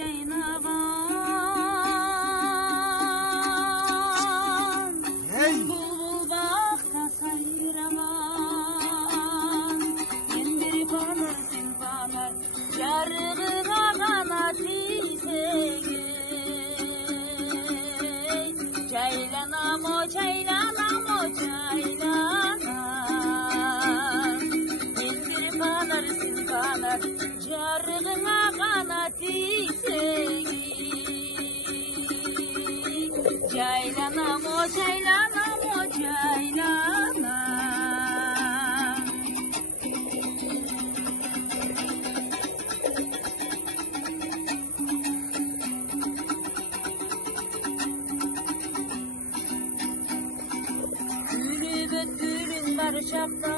жайнаған бұлбұл бақта сайраған ендер қонырсың қанат жарығыңа ғана тисең жайланам о жайланам о жайланам ендер қонырсың қанат жарығыңа ғана тисең жайланам о жайланам о жайланам күліп өткөрің бар шақта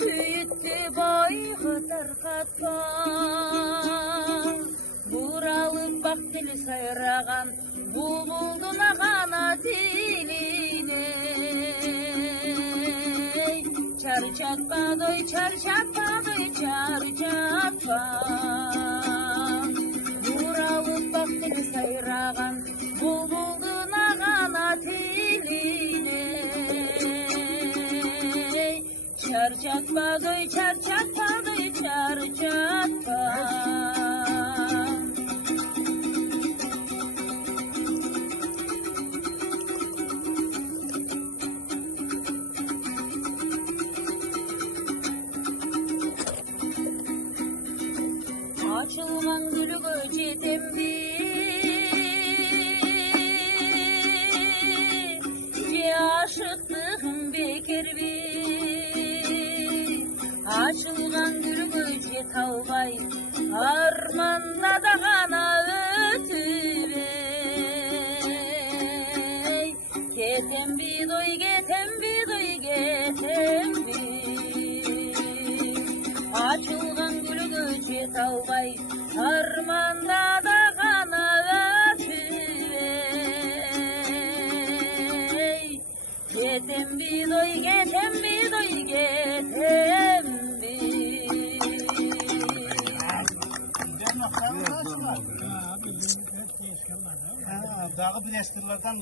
күйітті бойғы тарқатпа буралып бақ тілі сайраған бұлбұлдың ғана тіліне чарчатпадой чарчатпадой чарчатпа буралып бақ тілі сайраған бұлбұлдың ғана тіліне чарчатпадой чарчатпадой чарчатпа açılgan gülüge жетем би же ашықтығым бекер би açılgan gülüge жете албай арманда ғана өтіп кетем би дой кетем би дой кетем би açılgan gülüge жете албай арманда ғана өтіп кетем би дой кетем би дой кетем би дағы білестірлерден